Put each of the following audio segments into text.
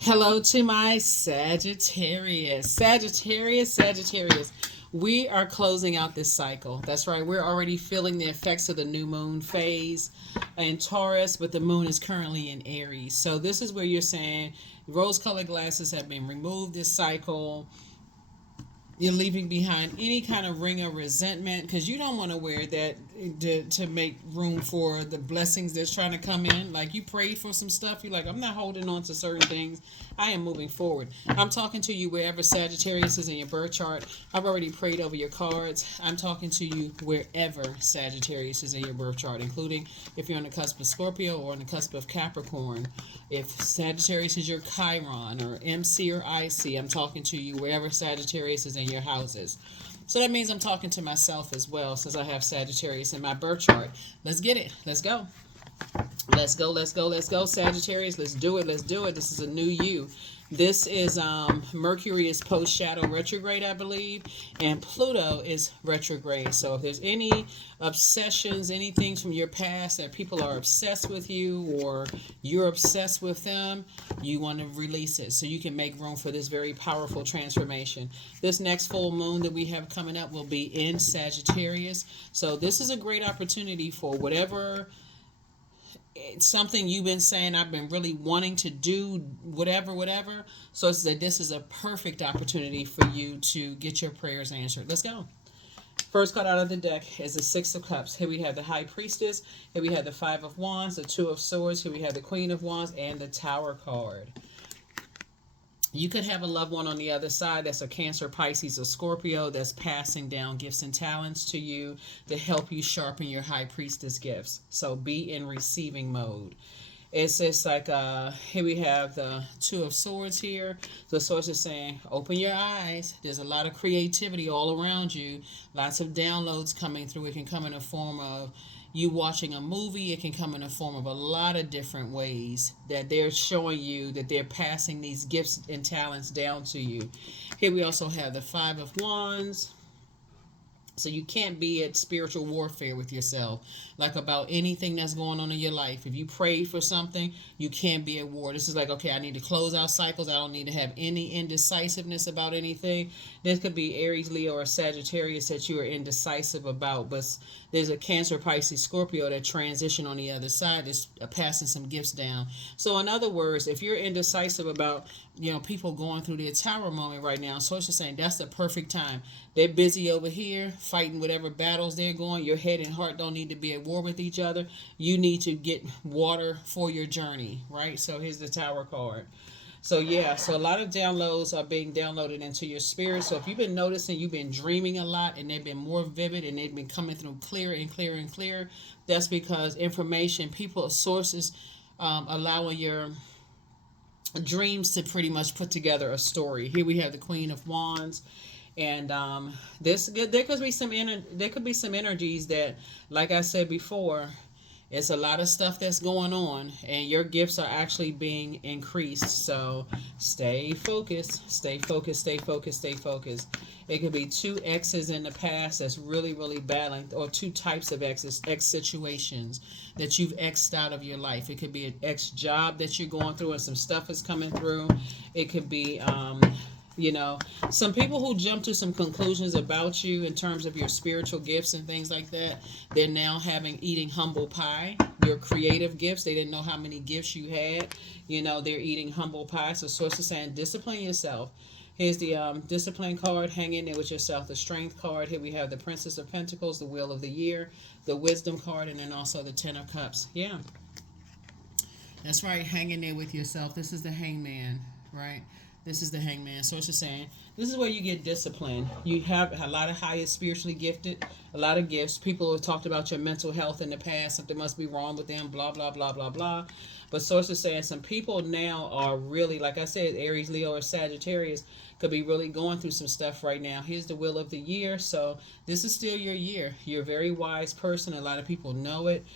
Hello to my Sagittarius. Sagittarius. We are closing out this cycle. That's right. We're already feeling the effects of the new moon phase in Taurus, but the moon is currently in Aries. So this is where you're saying rose colored glasses have been removed this cycle. You're leaving behind any kind of ring of resentment because you don't want to wear that to make room for the blessings that's trying to come in. Like you prayed for some stuff, you're like, I'm not holding on to certain things. I am moving forward. I'm talking to you wherever Sagittarius is in your birth chart. I've already prayed over your cards. I'm talking to you wherever Sagittarius is in your birth chart, including if you're on the cusp of Scorpio or on the cusp of Capricorn. If Sagittarius is your Chiron or MC or IC, I'm talking to you wherever Sagittarius is in your houses. So that means I'm talking to myself as well since I have Sagittarius in my birth chart. Let's get it. Let's go. Let's go, Sagittarius. Let's do it. Let's do it. This is a new you. This is Mercury is post shadow retrograde, I believe, and Pluto is retrograde. So if there's any obsessions, anything from your past that people are obsessed with you or you're obsessed with them, you want to release it so you can make room for this very powerful transformation. This next full moon that we have coming up will be in Sagittarius. So this is a great opportunity for whatever it's something you've been saying I've been really wanting to do, whatever. So it's that this is a perfect opportunity for you to get your prayers answered. Let's go. First card out of the deck is the Six of Cups. Here we have the High Priestess. Here we have the Five of Wands, the Two of Swords. Here we have the Queen of Wands and the Tower card. You could have a loved one on the other side that's a Cancer, Pisces, or Scorpio that's passing down gifts and talents to you to help you sharpen your High Priestess gifts. So be in receiving mode. It's just like here we have the Two of Swords here. The Swords is saying, open your eyes. There's a lot of creativity all around you. Lots of downloads coming through. It can come in the form of you watching a movie. It can come in the form of a lot of different ways that they're showing you that they're passing these gifts and talents down to you. Here we also have the Five of Wands. So you can't be at spiritual warfare with yourself, like about anything that's going on in your life. If you prayed for something, you can't be at war. This is like, okay, I need to close out cycles. I don't need to have any indecisiveness about anything. This could be Aries, Leo, or Sagittarius that you are indecisive about, but there's a Cancer, Pisces, Scorpio that transition on the other side that's passing some gifts down. So in other words, if you're indecisive about, people going through their tower moment right now, so it's just saying that's the perfect time. They're busy over here fighting whatever battles they're going. Your head and heart don't need to be at war with each other. You need to get water for your journey, right? So here's the Tower card. So yeah, so a lot of downloads are being downloaded into your spirit. So if you've been noticing you've been dreaming a lot and they've been more vivid and they've been coming through clearer and clearer and clearer, that's because information, people, sources, allowing your dreams to pretty much put together a story. Here we have the Queen of Wands. And there could be some energies that, like I said before, it's a lot of stuff that's going on, and your gifts are actually being increased. So stay focused, stay focused, stay focused, stay focused. It could be two exes in the past that's really, really battling, or two types of exes, ex situations that you've exed out of your life. It could be an ex job that you're going through and some stuff is coming through. It could be some people who jump to some conclusions about you in terms of your spiritual gifts and things like that. They're now eating humble pie. Your creative gifts, they didn't know how many gifts you had. They're eating humble pie. So source is saying discipline yourself. Here's the discipline card. Hang in there with yourself. The strength card. Here we have the Princess of Pentacles, the Wheel of the Year, the Wisdom card, and then also the Ten of Cups. Yeah, that's right. Hang in there with yourself. This is the Hangman, right? This is the Hangman. So it's just saying, this is where you get discipline. You have a lot of highest spiritually gifted, a lot of gifts. People have talked about your mental health in the past, something must be wrong with them, blah, blah, blah, blah, blah. But source is saying some people now are really, like I said, Aries, Leo, or Sagittarius could be really going through some stuff right now. Here's the Wheel of the Year. So this is still your year. You're a very wise person. A lot of people know it.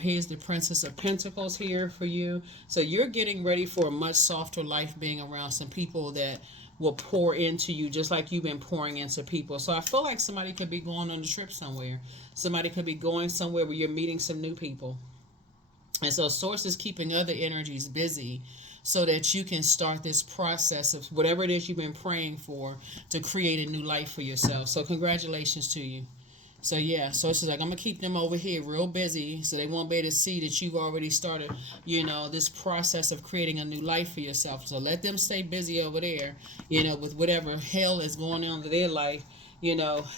Here's the Princess of Pentacles here for you. So you're getting ready for a much softer life, being around some people that will pour into you just like you've been pouring into people. So I feel like somebody could be going on a trip somewhere. Somebody could be going somewhere where you're meeting some new people. And so source is keeping other energies busy so that you can start this process of whatever it is you've been praying for to create a new life for yourself. So congratulations to you. So yeah, so it's like I'm gonna keep them over here real busy so they won't be able to see that you've already started, this process of creating a new life for yourself. So let them stay busy over there, with whatever hell is going on in their life.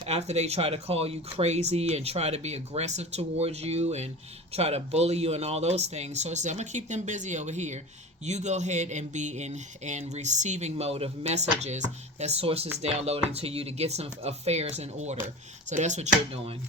After they try to call you crazy and try to be aggressive towards you and try to bully you and all those things. So it's I'm gonna keep them busy over here. You go ahead and be in receiving mode of messages that source is downloading to you to get some affairs in order. So that's what you're doing.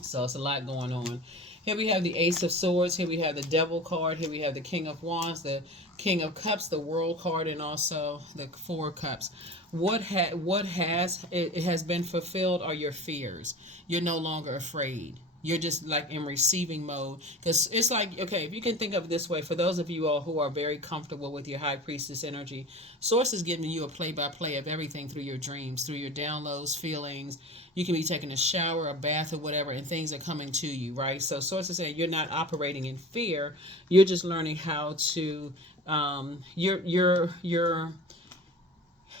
So it's a lot going on. Here we have the Ace of Swords. Here we have the Devil card. Here we have the King of Wands, the King of Cups, the World card, and also the Four Cups. What has been fulfilled are your fears. You're no longer afraid. You're just like in receiving mode. Because it's like, okay, if you can think of it this way, for those of you all who are very comfortable with your High Priestess energy, Source is giving you a play-by-play of everything through your dreams, through your downloads, feelings. You can be taking a shower, a bath, or whatever, and things are coming to you, right? So Source is saying you're not operating in fear. You're just learning how to,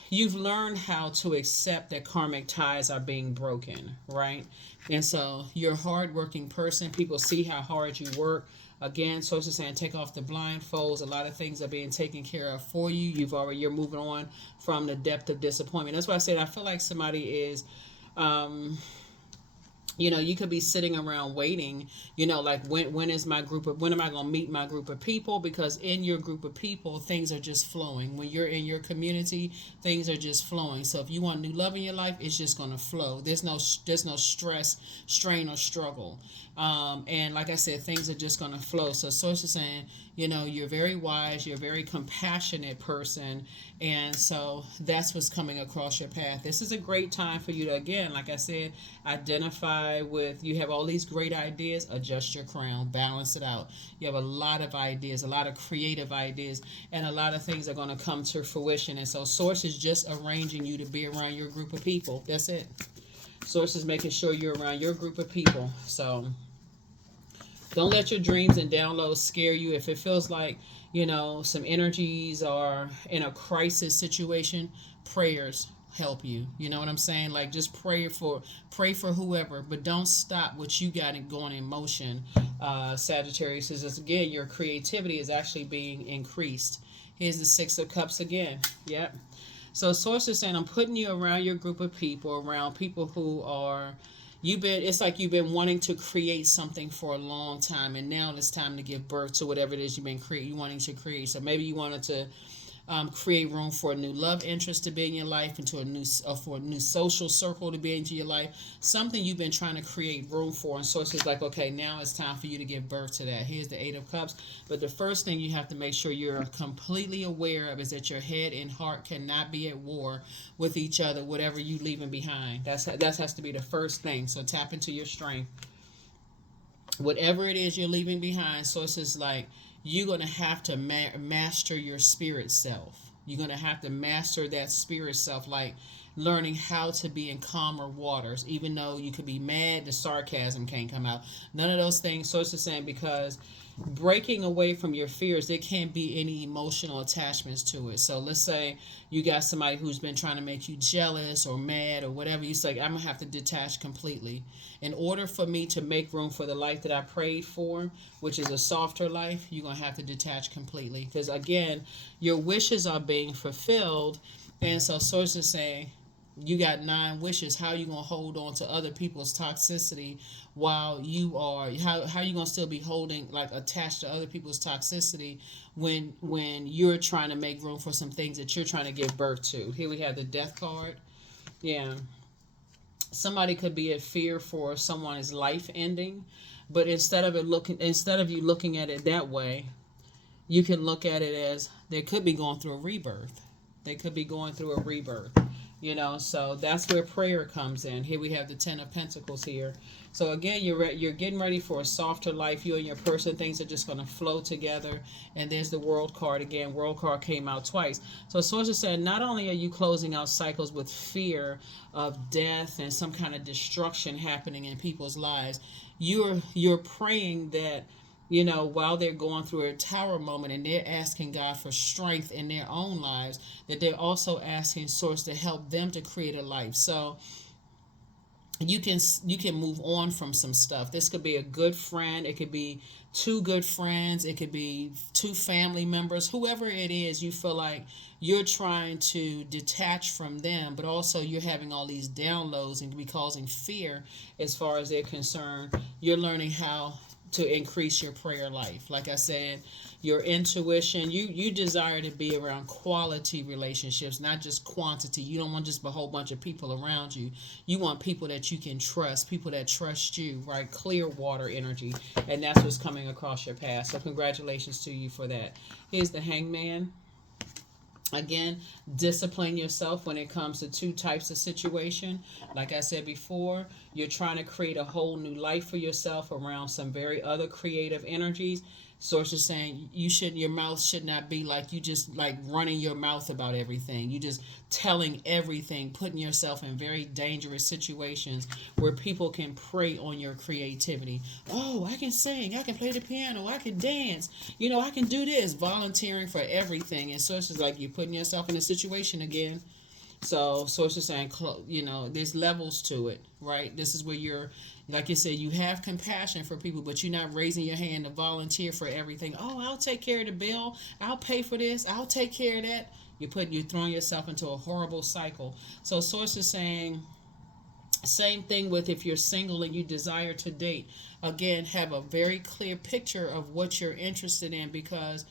you've learned how to accept that karmic ties are being broken, right? And so you're a hardworking person. People see how hard you work. Again, Source is saying take off the blindfolds. A lot of things are being taken care of for you. You're moving on from the depth of disappointment. That's why I said I feel like somebody is you could be sitting around waiting, like when am I going to meet my group of people? Because in your group of people, things are just flowing. When you're in your community, things are just flowing. So if you want new love in your life, it's just going to flow. There's no stress, strain, or struggle. And like I said, things are just going to flow. So Source is saying, you're very wise, you're a very compassionate person. And so that's what's coming across your path. This is a great time for you to, again, like I said, identify with, you have all these great ideas, adjust your crown, balance it out. You have a lot of ideas, a lot of creative ideas, and a lot of things are going to come to fruition. And so Source is just arranging you to be around your group of people. That's it. Source is making sure you're around your group of people. So don't let your dreams and downloads scare you. If it feels like, some energies are in a crisis situation, prayers help you. You know what I'm saying? Like just pray for whoever, but don't stop what you got going in motion. Sagittarius says, again, your creativity is actually being increased. Here's the Six of Cups again. Yep. So Source is saying, I'm putting you around your group of people, around people who are, it's like you've been wanting to create something for a long time, and now it's time to give birth to whatever it is you wanting to create. So maybe you wanted to create room for a new love interest to be in your life, for a new social circle to be into your life, something you've been trying to create room for. And Source is like, okay, now it's time for you to give birth to that. Here's the Eight of Cups. But the first thing you have to make sure you're completely aware of is that your head and heart cannot be at war with each other, whatever you leaving behind. That has to be the first thing. So tap into your strength. Whatever it is you're leaving behind, Source is like, you're going to have to master your spirit self. You're going to have to master that spirit self, like learning how to be in calmer waters. Even though you could be mad, the sarcasm can't come out. None of those things. Source is saying, because breaking away from your fears, there can't be any emotional attachments to it. So let's say you got somebody who's been trying to make you jealous or mad or whatever. You say, I'm going to have to detach completely. In order for me to make room for the life that I prayed for, which is a softer life, you're going to have to detach completely. Because again, your wishes are being fulfilled. And so Source is saying, you got 9 wishes. How are you going to hold on to other people's toxicity while you are, how are you going to still be holding, like attached to other people's toxicity when you're trying to make room for some things that you're trying to give birth to? Here we have the Death card. Yeah. Somebody could be at fear for someone's life ending, but instead of you looking at it that way, you can look at it as they could be going through a rebirth. They could be going through a rebirth. So that's where prayer comes in. Here we have the Ten of Pentacles here. So again, you're getting ready for a softer life. You and your person, things are just going to flow together. And there's the World card again. World card came out twice. So Source is saying, not only are you closing out cycles with fear of death and some kind of destruction happening in people's lives, you're praying that while they're going through a tower moment and they're asking God for strength in their own lives, that they're also asking Source to help them to create a life. So you can move on from some stuff. This could be a good friend, it could be two good friends, it could be two family members, whoever it is. You feel like you're trying to detach from them, but also you're having all these downloads and be causing fear as far as they're concerned. You're learning how to increase your prayer life. Like I said, your intuition, you desire to be around quality relationships, not just quantity. You don't want just a whole bunch of people around you. You want people that you can trust, people that trust you, right? Clear water energy. And that's what's coming across your path. So congratulations to you for that. Here's the Hangman. Again, discipline yourself when it comes to two types of situation. Like I said before, you're trying to create a whole new life for yourself around some very other creative energies. Source is saying your mouth should not be like you just like running your mouth about everything. You just telling everything, putting yourself in very dangerous situations where people can prey on your creativity. Oh, I can sing, I can play the piano, I can dance, I can do this, volunteering for everything. And Source is like you're putting yourself in a situation again. So Source is saying, there's levels to it, right? This is where you're, like you said, you have compassion for people, but you're not raising your hand to volunteer for everything. Oh, I'll take care of the bill. I'll pay for this. I'll take care of that. You're throwing yourself into a horrible cycle. So Source is saying, same thing with if you're single and you desire to date. Again, have a very clear picture of what you're interested in, because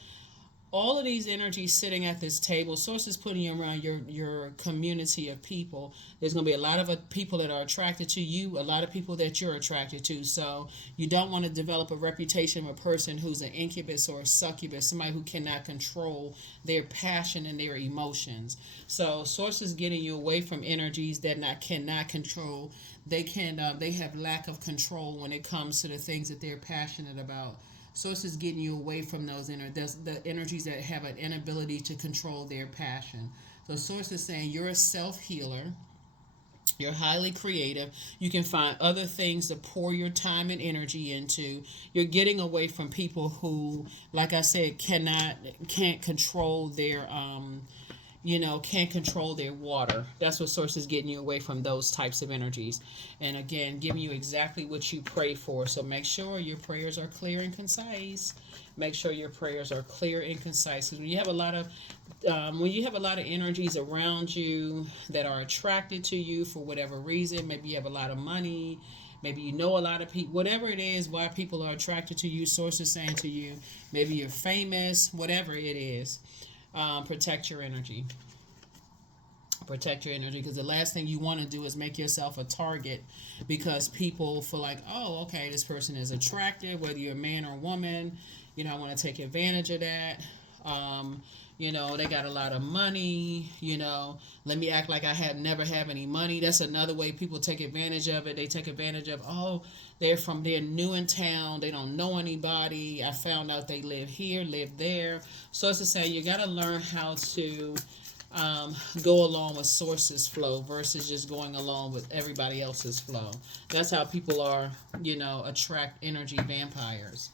all of these energies sitting at this table, Source is putting you around your community of people. There's going to be a lot of people that are attracted to you, a lot of people that you're attracted to. So you don't want to develop a reputation of a person who's an incubus or a succubus, somebody who cannot control their passion and their emotions. So Source is getting you away from energies that cannot control. They have lack of control when it comes to the things that they're passionate about. Source is getting you away from the energies that have an inability to control their passion. So Source is saying you're a self-healer. You're highly creative. You can find other things to pour your time and energy into. You're getting away from people who, like I said, can't control their can't control their water. That's what Source is getting you away from, those types of energies. And again, giving you exactly what you pray for. So make sure your prayers are clear and concise. Make sure your prayers are clear and concise. Because when you have a lot of energies around you that are attracted to you for whatever reason, maybe you have a lot of money, maybe you know a lot of people, whatever it is, why people are attracted to you, Source is saying to you, maybe you're famous, whatever it is. Protect your energy. Protect your energy, because the last thing you want to do is make yourself a target, because people feel like, oh, okay, this person is attractive, whether you're a man or a woman. I want to take advantage of that. They got a lot of money. Let me act like I never have any money. That's another way people take advantage of it. They take advantage of, oh, they're new in town, they don't know anybody, I found out they live here, live there. So it's to say you got to learn how to go along with Source's flow versus just going along with everybody else's flow. That's how people are, attract energy vampires.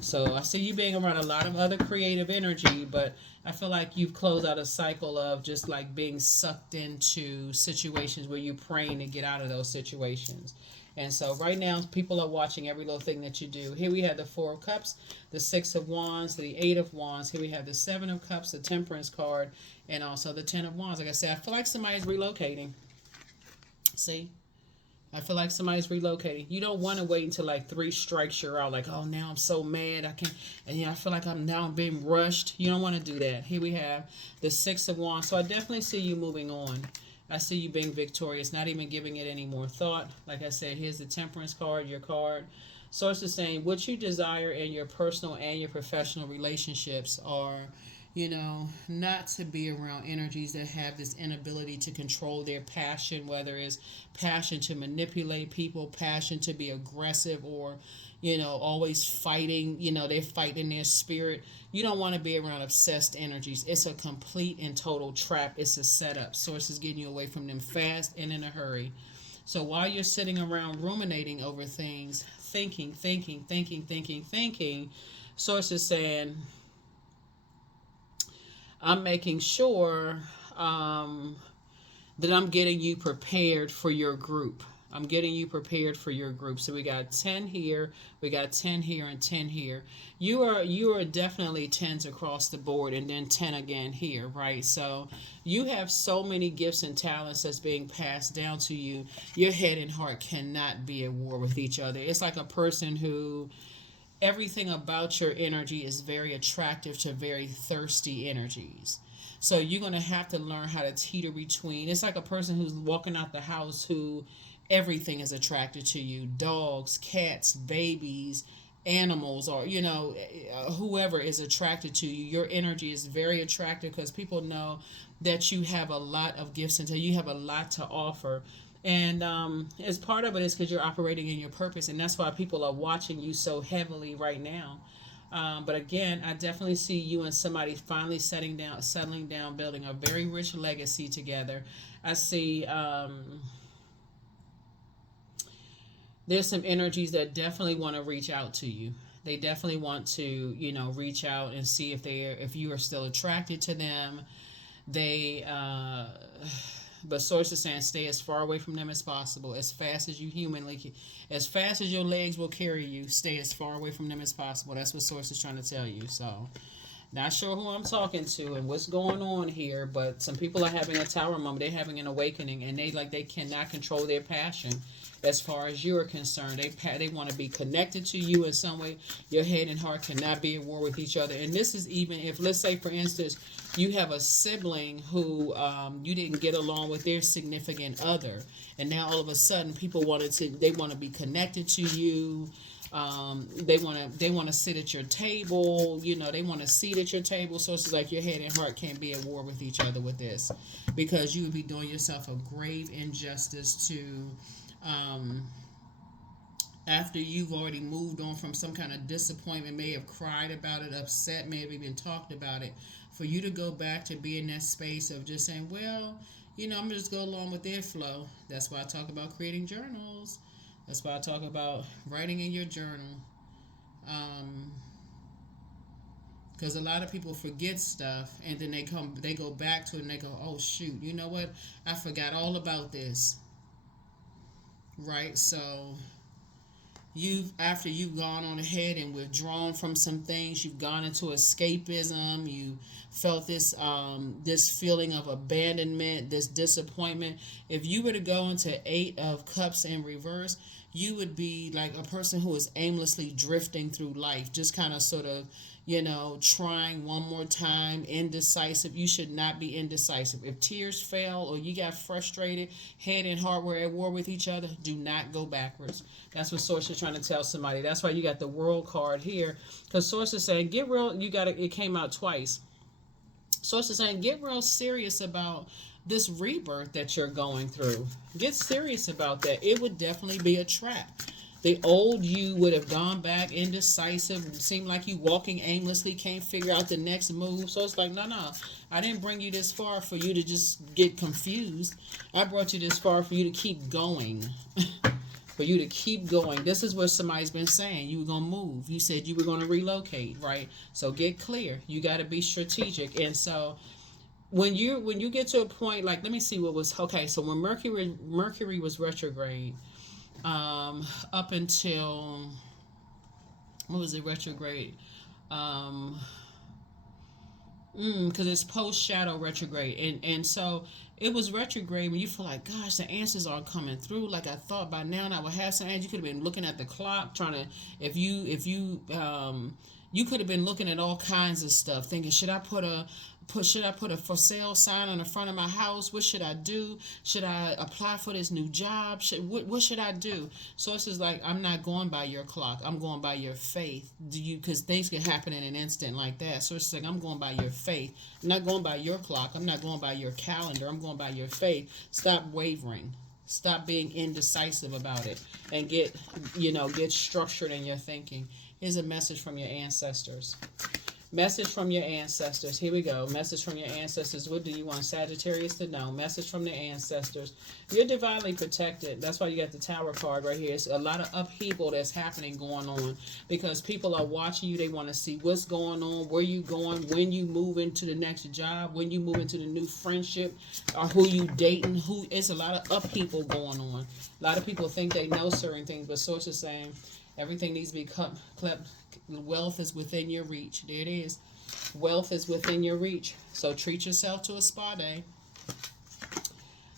So I see you being around a lot of other creative energy, but I feel like you've closed out a cycle of just like being sucked into situations where you're praying to get out of those situations. And so right now, people are watching every little thing that you do. Here we have the Four of Cups, the Six of Wands, the Eight of Wands. Here we have the Seven of Cups, the Temperance card, and also the Ten of Wands. Like I said, I feel like somebody's relocating. See? I feel like somebody's relocating. You don't want to wait until like 3 strikes you're out. Like, oh, now I'm so mad. I can't. And I feel like I'm being rushed. You don't want to do that. Here we have the Six of Wands. So I definitely see you moving on. I see you being victorious, not even giving it any more thought. Like I said, here's the Temperance card, your card. Source is saying what you desire in your personal and your professional relationships are, not to be around energies that have this inability to control their passion, whether it's passion to manipulate people, passion to be aggressive, or, always fighting, they're fighting their spirit. You don't want to be around obsessed energies. It's a complete and total trap. It's a setup. Source is getting you away from them fast and in a hurry. So while you're sitting around ruminating over things, thinking, Source is saying, I'm making sure that I'm getting you prepared for your group. I'm getting you prepared for your group. So we got 10 here, we got 10 here, and 10 here. You are definitely 10s across the board, and then 10 again here, right? So you have so many gifts and talents that's being passed down to you. Your head and heart cannot be at war with each other. It's like a person who, everything about your energy is very attractive to very thirsty energies. So you're going to have to learn how to teeter between. It's like a person who's walking out the house who everything is attracted to you. Dogs, cats, babies, animals, or, whoever is attracted to you. Your energy is very attractive because people know that you have a lot of gifts and you have a lot to offer. And as part of it is because you're operating in your purpose, and that's why people are watching you so heavily right now. But again, I definitely see you and somebody finally settling down, building a very rich legacy together. I see there's some energies that definitely want to reach out to you. They definitely want to, reach out and see if you are still attracted to them. But Source is saying stay as far away from them as possible, as fast as as fast as your legs will carry you. Stay as far away from them as possible. That's what Source is trying to tell you. So, not sure who I'm talking to and what's going on here, but some people are having a tower moment. They're having an awakening, and they cannot control their passion. As far as you are concerned, they want to be connected to you in some way. Your head and heart cannot be at war with each other. And this is even if, let's say, for instance, you have a sibling who you didn't get along with their significant other, and now all of a sudden people want to be connected to you. They want to sit at your table. They want to seat at your table. So it's like your head and heart can't be at war with each other with this, because you would be doing yourself a grave injustice to. After you've already moved on from some kind of disappointment, may have cried about it, upset, may have even talked about it, for you to go back to be in that space of just saying, well, I'm going to just go along with their flow. That's why I talk about creating journals. That's why I talk about writing in your journal. Because a lot of people forget stuff, and then they go back to it and they go, oh shoot, you know what? I forgot all about this. Right? So after you've gone on ahead and withdrawn from some things, you've gone into escapism, you felt this feeling of abandonment, this disappointment. If you were to go into 8 of Cups in reverse, you would be like a person who is aimlessly drifting through life, just kind of sort of, trying one more time, indecisive. You should not be indecisive. If tears fell or you got frustrated, head and heart were at war with each other, do not go backwards. That's what Source is trying to tell somebody. That's why you got the World card here, because Source is saying, get real. It came out twice. Source is saying, get real serious about this rebirth that you're going through. Get serious about that. It would definitely be a trap. The old you would have gone back, indecisive, seemed like you walking aimlessly, can't figure out the next move. So it's like, no, I didn't bring you this far for you to just get confused. I brought you this far for you to keep going. For you to keep going. This is what somebody's been saying. You were going to move. You said you were going to relocate, right? So get clear. You got to be strategic. And so when you get to a point, like, let me see what was, okay, so when Mercury was retrograde, up until, what was it, retrograde? Because it's post shadow retrograde, and so it was retrograde when you feel like, gosh, the answers aren't coming through. Like I thought by now I would have some answers. You could have been looking at the clock, trying to, if you could have been looking at all kinds of stuff, thinking, should I put a for sale sign on the front of my house? What should I do? Should I apply for this new job? What should I do? So it's just like, I'm not going by your clock. I'm going by your faith. Because things can happen in an instant like that. So it's like, I'm going by your faith. I'm not going by your clock. I'm not going by your calendar. I'm going by your faith. Stop wavering. Stop being indecisive about it, and get structured in your thinking. Here's a message from your ancestors. Message from your ancestors. Here we go. Message from your ancestors. What do you want Sagittarius to know? Message from the ancestors. You're divinely protected. That's why you got the Tower card right here. It's a lot of upheaval that's happening going on because people are watching you. They want to see what's going on, where you going, when you move into the next job, when you move into the new friendship, or who you dating. It's a lot of upheaval going on. A lot of people think they know certain things, but source is saying everything needs to be kept. Wealth is within your reach. There it is. Wealth is within your reach. So treat yourself to a spa day.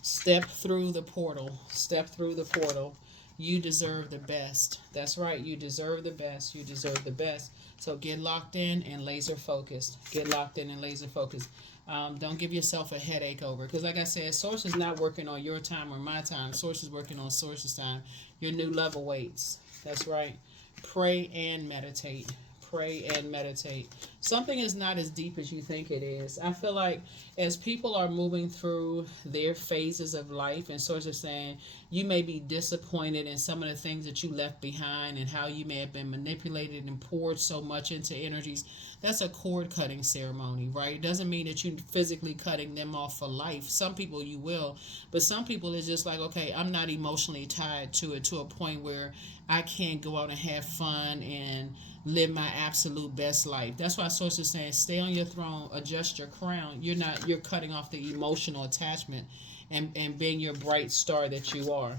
Step through the portal. Step through the portal. You deserve the best. That's right. You deserve the best. You deserve the best. So get locked in and laser focused. Get locked in and laser focused. Don't give yourself a headache over. Because like I said, Source is not working on your time or my time. Source is working on Source's time. Your new level waits. That's right. Pray and meditate. Pray and meditate. Something is not as deep as you think it is. I feel like as people are moving through their phases of life, and sort of saying you may be disappointed in some of the things that you left behind and how you may have been manipulated and poured so much into energies. That's a cord cutting ceremony, right? It doesn't mean that you're physically cutting them off for life. Some people you will, but some people it's just like, okay, I'm not emotionally tied to it to a point where I can't go out and have fun and live my absolute best life. That's why Source is saying stay on your throne, adjust your crown. You're cutting off the emotional attachment and being your bright star that you are.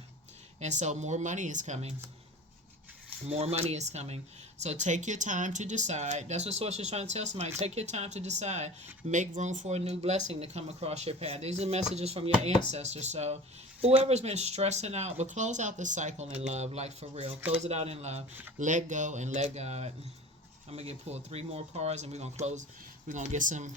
And so more money is coming. More money is coming. So take your time to decide. That's what Source is trying to tell somebody. Take your time to decide. Make room for a new blessing to come across your path. These are messages from your ancestors. So whoever's been stressing out, but close out the cycle in love, like for real. Close it out in love. Let go and let God. I'm going to get pulled 3 more cards and we're going to close. We're going to get some,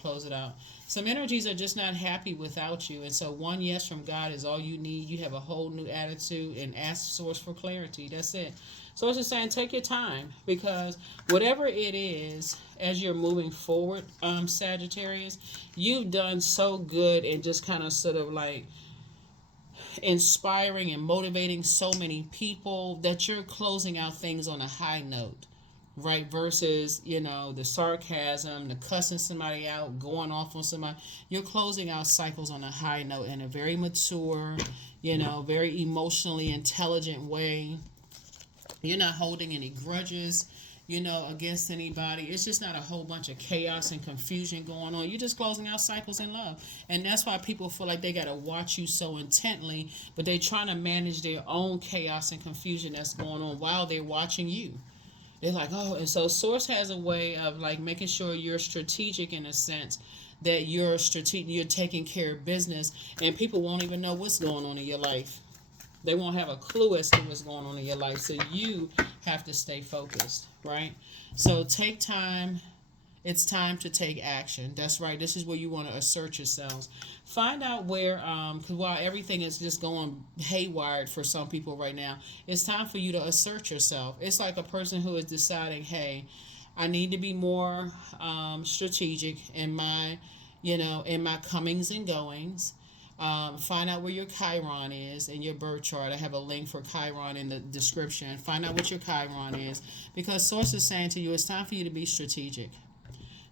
close it out. Some energies are just not happy without you. And so one yes from God is all you need. You have a whole new attitude and ask Source for clarity. That's it. Source is saying take your time because whatever it is, as you're moving forward, Sagittarius, you've done so good and just kind of sort of like inspiring and motivating so many people that you're closing out things on a high note, right? Versus, the sarcasm, the cussing somebody out, going off on somebody. You're closing out cycles on a high note in a very mature, very emotionally intelligent way. You're not holding any grudges, against anybody. It's just not a whole bunch of chaos and confusion going on. You're just closing out cycles in love. And that's why people feel like they got to watch you so intently, but they're trying to manage their own chaos and confusion that's going on while they're watching you. They're like, oh, and so Source has a way of like making sure you're strategic in a sense that you're taking care of business and people won't even know what's going on in your life. They won't have a clue as to what's going on in your life. So you have to stay focused, right? So take time. It's time to take action. That's right. This is where you want to assert yourselves. Find out where, because while everything is just going haywire for some people right now, it's time for you to assert yourself. It's like a person who is deciding, hey, I need to be more strategic in my, in my comings and goings. Find out where your Chiron is in your birth chart. I have a link for Chiron in the description. Find out what your Chiron is because Source is saying to you, it's time for you to be strategic.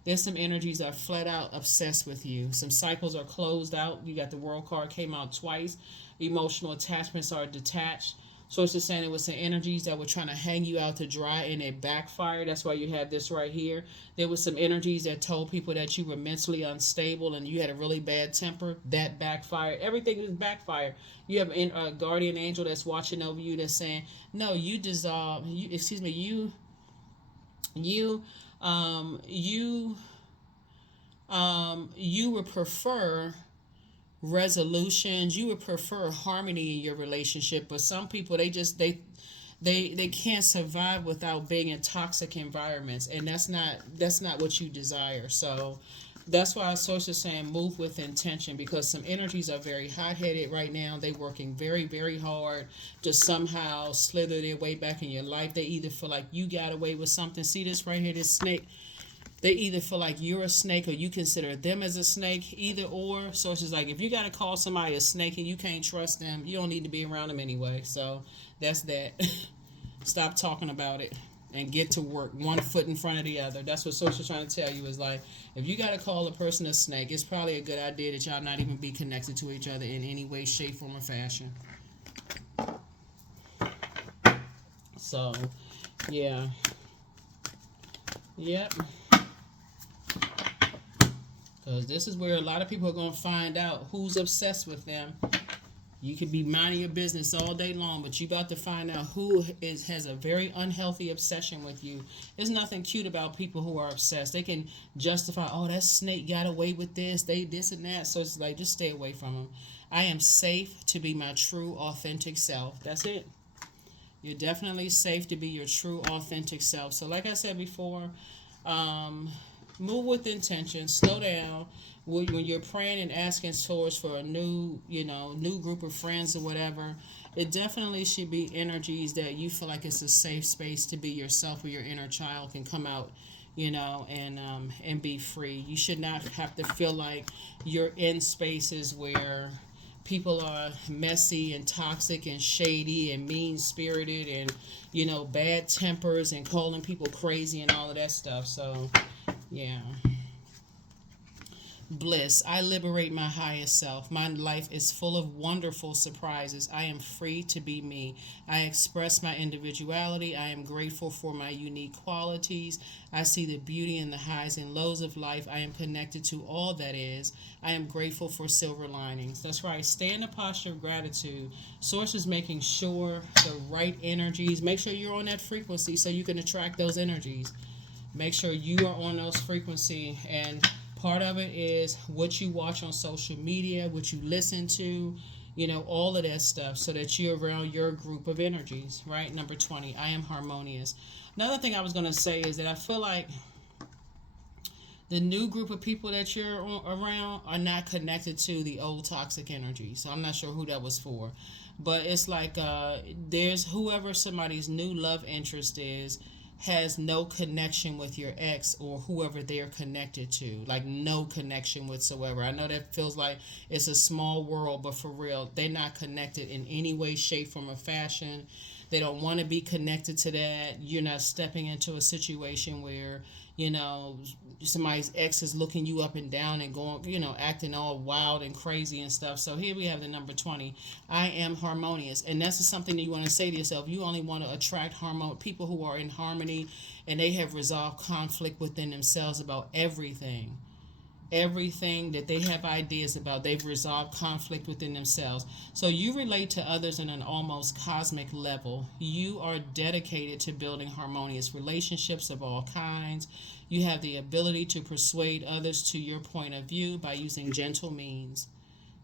There's some energies that are flat out obsessed with you. Some cycles are closed out. You got the World card came out twice. Emotional attachments are detached. Source is saying it was some energies that were trying to hang you out to dry and it backfired. That's why you have this right here. There was some energies that told people that you were mentally unstable and you had a really bad temper. That backfired. Everything is backfired. You have a guardian angel that's watching over you that's saying, no, you dissolve. You would prefer resolutions. You would prefer harmony in your relationship, but some people they can't survive without being in toxic environments, and that's not what you desire. So that's why Source is saying move with intention because some energies are very hot-headed right now. They're working very, very hard to somehow slither their way back in your life. They either feel like you got away with something. See this right here, this snake? They either feel like you're a snake or you consider them as a snake. Either or. So it's just like if you got to call somebody a snake and you can't trust them, you don't need to be around them anyway. So that's that. Stop talking about it. and get to work, one foot in front of the other. That's what Source is trying to tell you, is like, if you got to call a person a snake, it's probably a good idea that y'all not even be connected to each other in any way, shape, form, or fashion. So, yeah. Yep. Because this is where a lot of people are going to find out who's obsessed with them. You could be minding your business all day long, but you about to find out who has a very unhealthy obsession with you. There's nothing cute about people who are obsessed. They can justify, oh, that snake got away with this, they this and that. So it's like, just stay away from them. I am safe to be my true, authentic self. That's it. You're definitely safe to be your true, authentic self. So like I said before, move with intention. Slow down. When you're praying and asking Source for a new group of friends or whatever, it definitely should be energies that you feel like it's a safe space to be yourself, or your inner child can come out, and be free. You should not have to feel like you're in spaces where people are messy and toxic and shady and mean-spirited and, bad tempers and calling people crazy and all of that stuff. So, yeah. Bliss. I liberate my highest self. My life is full of wonderful surprises. I am free to be me. I express my individuality. I am grateful for my unique qualities. I see the beauty in the highs and lows of life. I am connected to all that is. I am grateful for silver linings. That's right. Stay in a posture of gratitude. Source is making sure the right energies. Make sure you're on that frequency so you can attract those energies. Make sure you are on those frequency, and part of it is what you watch on social media, what you listen to, all of that stuff, so that you're around your group of energies, right? Number 20, I am harmonious. Another thing I was going to say is that I feel like the new group of people that you're around are not connected to the old toxic energy. So I'm not sure who that was for. But it's like there's whoever somebody's new love interest is, has no connection with your ex or whoever they're connected to, like no connection whatsoever. I know that feels like it's a small world, but for real, they're not connected in any way, shape, form, or fashion. They don't want to be connected to that. You're not stepping into a situation where, somebody's ex is looking you up and down and going, acting all wild and crazy and stuff. So here we have the number 20. I am harmonious. And that's just something that you want to say to yourself. You only want to attract people who are in harmony, and they have resolved conflict within themselves about everything. Everything that they have ideas about, they've resolved conflict within themselves. So you relate to others in an almost cosmic level. You are dedicated to building harmonious relationships of all kinds. You have the ability to persuade others to your point of view by using gentle means.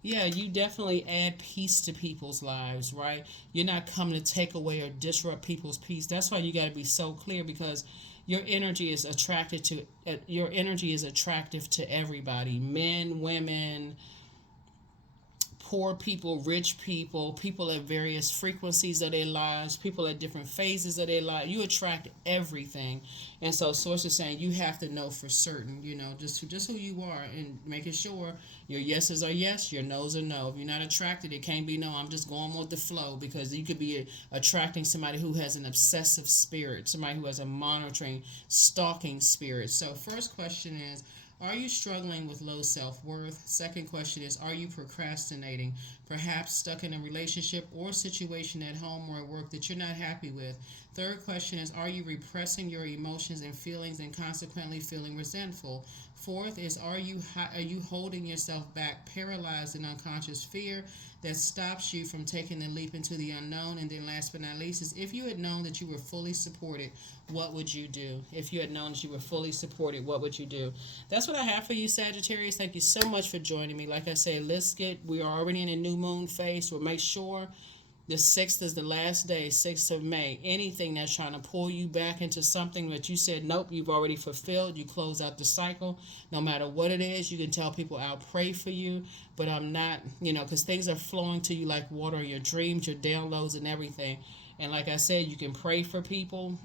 Yeah, you definitely add peace to people's lives, right? You're not coming to take away or disrupt people's peace. That's why you got to be so clear, because your energy is attracted to your energy is attractive to everybody. Men, women, poor people, rich people, people at various frequencies of their lives, people at different phases of their life. You attract everything. And so Source is saying you have to know for certain, just who you are, and making sure your yeses are yes, your nos are no. If you're not attracted, it can't be no. I'm just going with the flow, because you could be attracting somebody who has an obsessive spirit, somebody who has a monitoring, stalking spirit. So first question is, are you struggling with low self-worth? Second question is, are you procrastinating? Perhaps stuck in a relationship or situation at home or at work that you're not happy with. Third question is, are you repressing your emotions and feelings and consequently feeling resentful? Fourth is, are you holding yourself back, paralyzed in unconscious fear that stops you from taking the leap into the unknown? And then last but not least is, if you had known that you were fully supported, what would you do? If you had known that you were fully supported, what would you do? That's what I have for you, Sagittarius. Thank you so much for joining me. Like I said, we are already in a new moon phase, so make sure the 6th is the last day, 6th of May. Anything that's trying to pull you back into something that you said, nope, you've already fulfilled, you close out the cycle. No matter what it is, you can tell people, I'll pray for you, but I'm not, because things are flowing to you like water, your dreams, your downloads, and everything. And like I said, you can pray for people,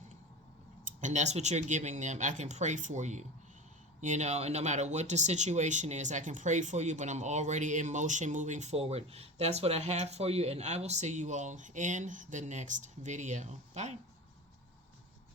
and that's what you're giving them. I can pray for you. And no matter what the situation is, I can pray for you, but I'm already in motion moving forward. That's what I have for you, and I will see you all in the next video. Bye.